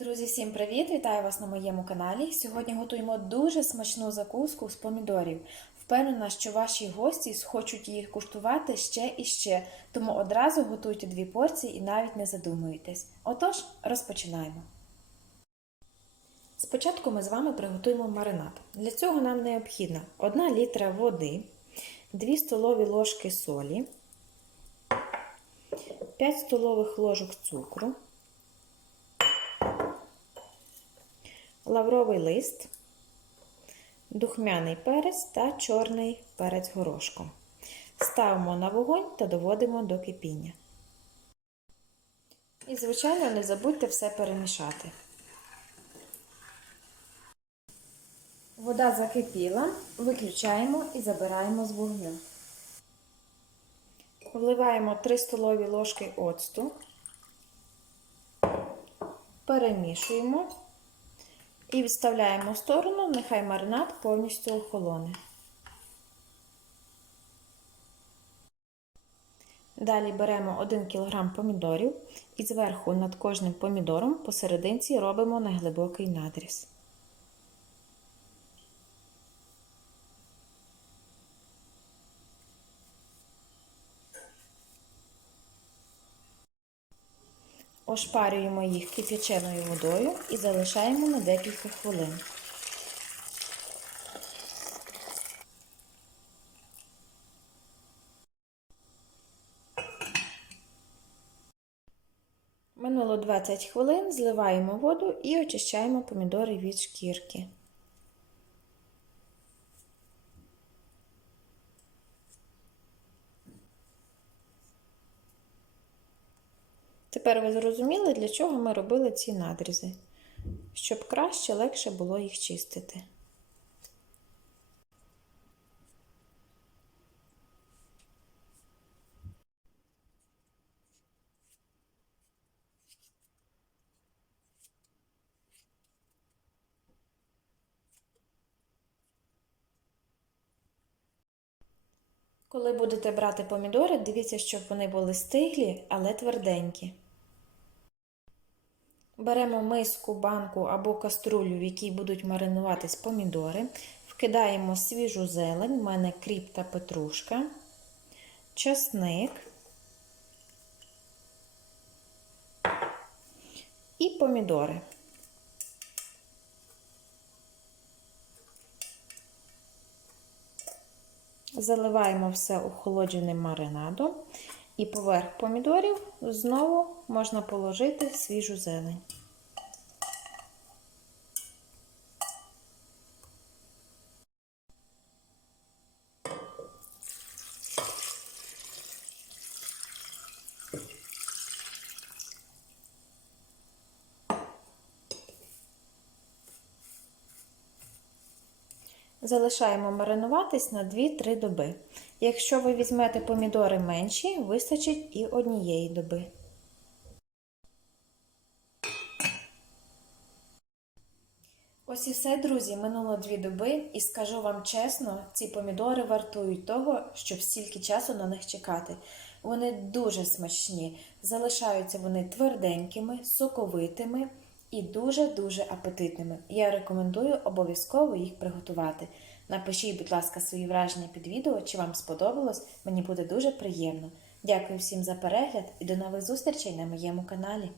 Друзі, всім привіт! Вітаю вас на моєму каналі. Сьогодні готуємо дуже смачну закуску з помідорів. Впевнена, що ваші гості схочуть їх куштувати ще і ще, тому одразу готуйте дві порції і навіть не задумуйтесь. Отож, розпочинаємо. Спочатку ми з вами приготуємо маринад. Для цього нам необхідно 1 літра води, 2 столові ложки солі, 5 столових ложок цукру. Лавровий лист, духмяний перець та чорний перець горошком. Ставимо на вогонь та доводимо до кипіння. І, звичайно, не забудьте все перемішати. Вода закипіла, виключаємо і забираємо з вогню. Вливаємо 3 столові ложки оцту, перемішуємо. І відставляємо в сторону, нехай маринад повністю охолоне. Далі беремо 1 кг помідорів і зверху над кожним помідором посерединці робимо неглибокий надріз. Ошпарюємо їх кип'яченою водою і залишаємо на декілька хвилин. Минуло 20 хвилин, зливаємо воду і очищаємо помідори від шкірки. Тепер ви зрозуміли, для чого ми робили ці надрізи, щоб краще, легше було їх чистити. Коли будете брати помідори, дивіться, щоб вони були стиглі, але тверденькі. Беремо миску, банку або каструлю, в якій будуть маринуватись помідори. Вкидаємо свіжу зелень, в мене кріп та петрушка, часник і помідори. Заливаємо все охолодженим маринадом і поверх помідорів знову можна положити свіжу зелень. Залишаємо маринуватись на 2-3 доби. Якщо ви візьмете помідори менші, вистачить і однієї доби. Ось і все, друзі, минуло дві доби, і скажу вам чесно, ці помідори вартують того, щоб стільки часу на них чекати. Вони дуже смачні, залишаються вони тверденькими, соковитими і дуже-дуже апетитними. Я рекомендую обов'язково їх приготувати. Напишіть, будь ласка, свої враження під відео, чи вам сподобалось, мені буде дуже приємно. Дякую всім за перегляд і до нових зустрічей на моєму каналі.